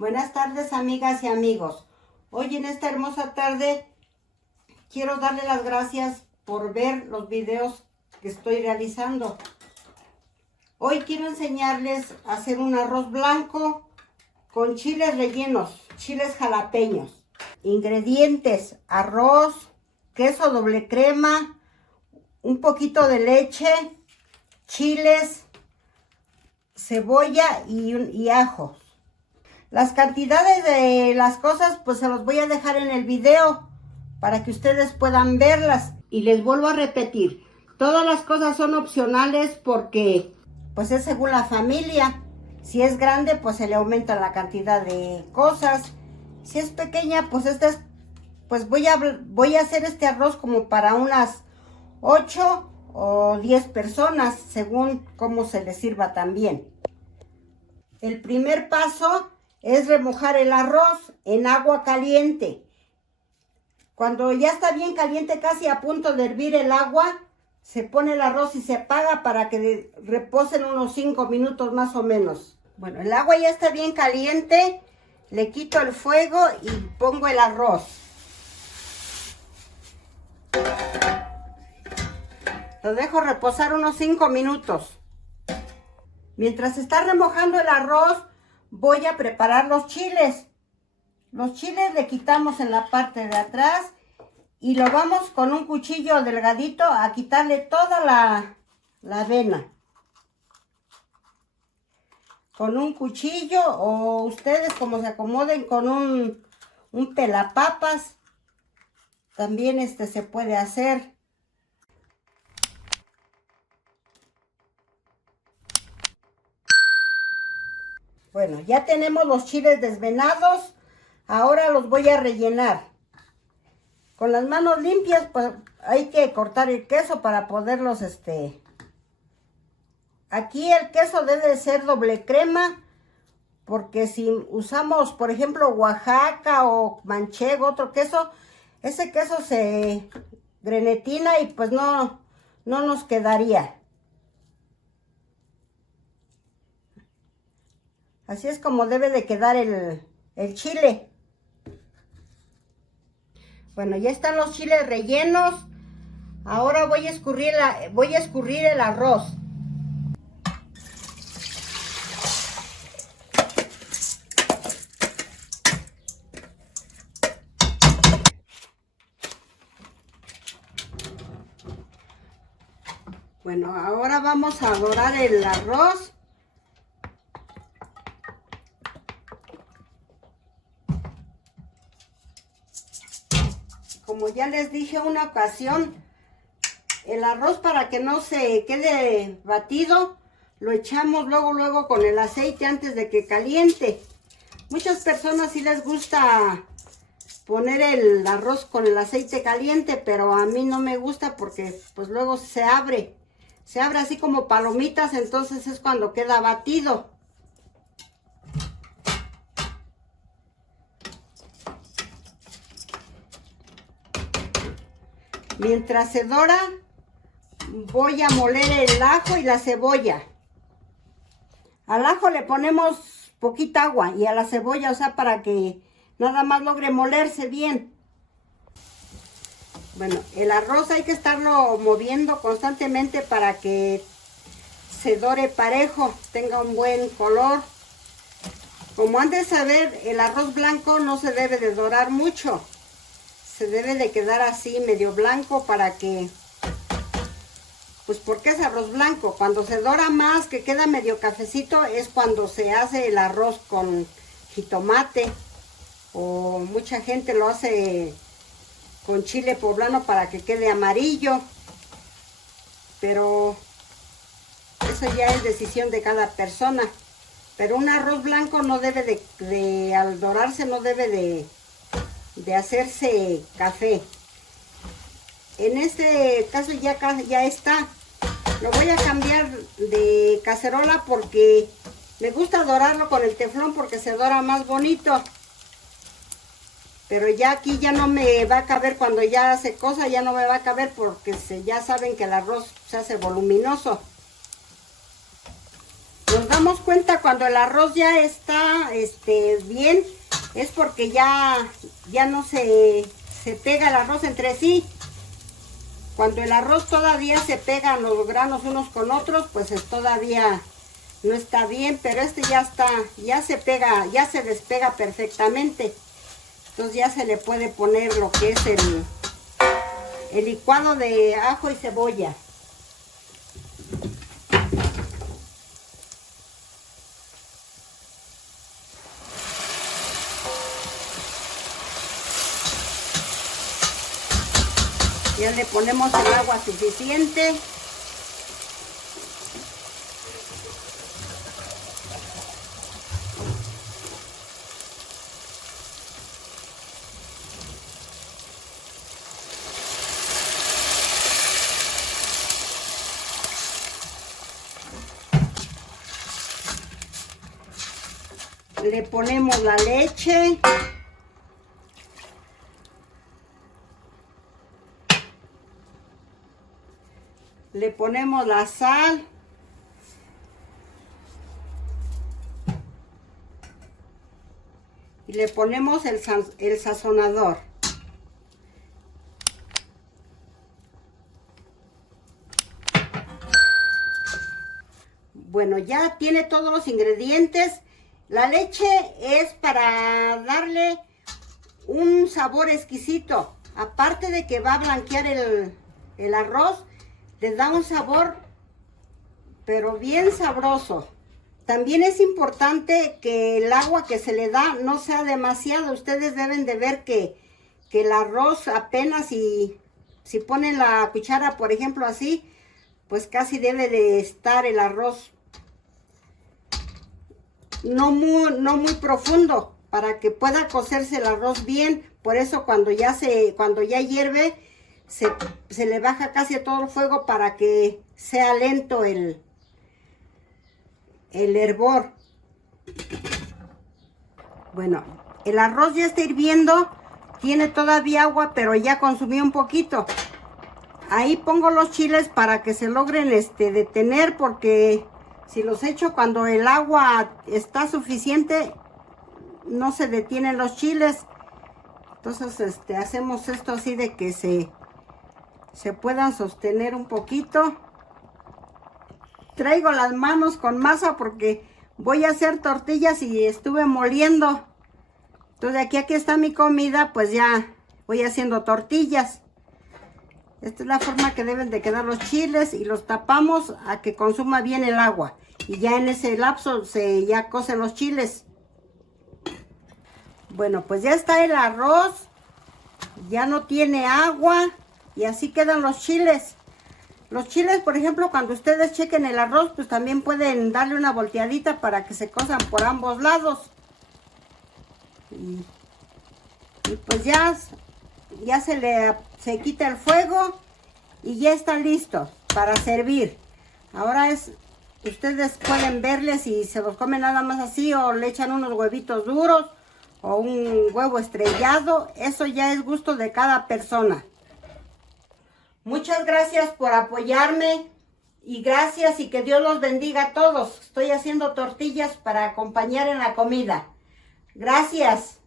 Buenas tardes, amigas y amigos. Hoy en esta hermosa tarde quiero darle las gracias por ver los videos que estoy realizando. Hoy quiero enseñarles a hacer un arroz blanco con chiles rellenos, chiles jalapeños. Ingredientes: arroz, queso doble crema, un poquito de leche, chiles, cebolla y ajo. Las cantidades de las cosas pues se los voy a dejar en el video para que ustedes puedan verlas. Y les vuelvo a repetir, todas las cosas son opcionales porque pues es según la familia. Si es grande pues se le aumenta la cantidad de cosas. Si es pequeña pues voy a hacer este arroz como para unas 8 o 10 personas según cómo se les sirva también. El primer paso es remojar el arroz en agua caliente. Cuando ya está bien caliente, casi a punto de hervir el agua, se pone el arroz y se apaga para que reposen unos 5 minutos más o menos. Bueno, el agua ya está bien caliente, le quito el fuego y pongo el arroz. Lo dejo reposar unos 5 minutos. Mientras está remojando el arroz, voy a preparar los chiles. Los chiles le quitamos en la parte de atrás y lo vamos con un cuchillo delgadito a quitarle toda la avena. Con un cuchillo o ustedes como se acomoden con un pelapapas, también se puede hacer. Bueno, ya tenemos los chiles desvenados. Ahora los voy a rellenar. Con las manos limpias, pues hay que cortar el queso para poderlos, Aquí el queso debe de ser doble crema, porque si usamos, por ejemplo, Oaxaca o manchego, otro queso, ese queso se grenetina y pues no nos quedaría. Así es como debe de quedar el chile. Bueno, ya están los chiles rellenos. Ahora voy a escurrir el arroz. Bueno, ahora vamos a dorar el arroz. Como ya les dije una ocasión, el arroz para que no se quede batido, lo echamos luego con el aceite antes de que caliente. Muchas personas sí les gusta poner el arroz con el aceite caliente, pero a mí no me gusta porque pues luego se abre así como palomitas, entonces es cuando queda batido. Mientras se dora, voy a moler el ajo y la cebolla. Al ajo le ponemos poquita agua y a la cebolla, o sea, para que nada más logre molerse bien. Bueno, el arroz hay que estarlo moviendo constantemente para que se dore parejo, tenga un buen color. Como han de saber, el arroz blanco no se debe de dorar mucho. Se debe de quedar así medio blanco para que, pues porque es arroz blanco. Cuando se dora más, que queda medio cafecito, es cuando se hace el arroz con jitomate. O mucha gente lo hace con chile poblano para que quede amarillo. Pero eso ya es decisión de cada persona. Pero un arroz blanco no debe al dorarse no debe de hacerse café. En este caso ya está. Lo voy a cambiar de cacerola porque me gusta dorarlo con el teflón porque se dora más bonito. Pero ya aquí ya no me va a caber, cuando ya se cosa ya no me va a caber porque ya saben que el arroz se hace voluminoso. Nos damos cuenta cuando el arroz ya está bien, es porque ya no se pega el arroz entre sí. Cuando el arroz todavía se pegan los granos unos con otros, pues todavía no está bien, pero ya se pega, ya se despega perfectamente. Entonces ya se le puede poner lo que es el licuado de ajo y cebolla. Ya le ponemos el agua suficiente. Le ponemos la leche. Le ponemos la sal. Y le ponemos el sazonador. Bueno, ya tiene todos los ingredientes. La leche es para darle un sabor exquisito. Aparte de que va a blanquear el arroz, le da un sabor, pero bien sabroso. También es importante que el agua que se le da no sea demasiado. Ustedes deben de ver que el arroz apenas, si ponen la cuchara, por ejemplo, así, pues casi debe de estar el arroz no muy profundo, para que pueda cocerse el arroz bien. Por eso cuando ya hierve, se le baja casi a todo el fuego para que sea lento el hervor. Bueno, el arroz ya está hirviendo, tiene todavía agua, pero ya consumió un poquito. Ahí pongo los chiles para que se logren detener, porque si los echo cuando el agua está suficiente, no se detienen los chiles. Entonces hacemos esto así de que se puedan sostener un poquito. Traigo las manos con masa porque voy a hacer tortillas y estuve moliendo. Entonces aquí está mi comida, pues ya voy haciendo tortillas. Esta es la forma que deben de quedar los chiles, y los tapamos a que consuma bien el agua. Y ya en ese lapso ya cocen los chiles. Bueno, pues ya está el arroz, ya no tiene agua, y así quedan los chiles. Los chiles, por ejemplo, cuando ustedes chequen el arroz, pues también pueden darle una volteadita para que se cosan por ambos lados. Y pues ya se quita el fuego y ya está listo para servir. Ahora ustedes pueden verle si se los comen nada más así, o le echan unos huevitos duros o un huevo estrellado. Eso ya es gusto de cada persona. Muchas gracias por apoyarme, y gracias, y que Dios los bendiga a todos. Estoy haciendo tortillas para acompañar en la comida. Gracias.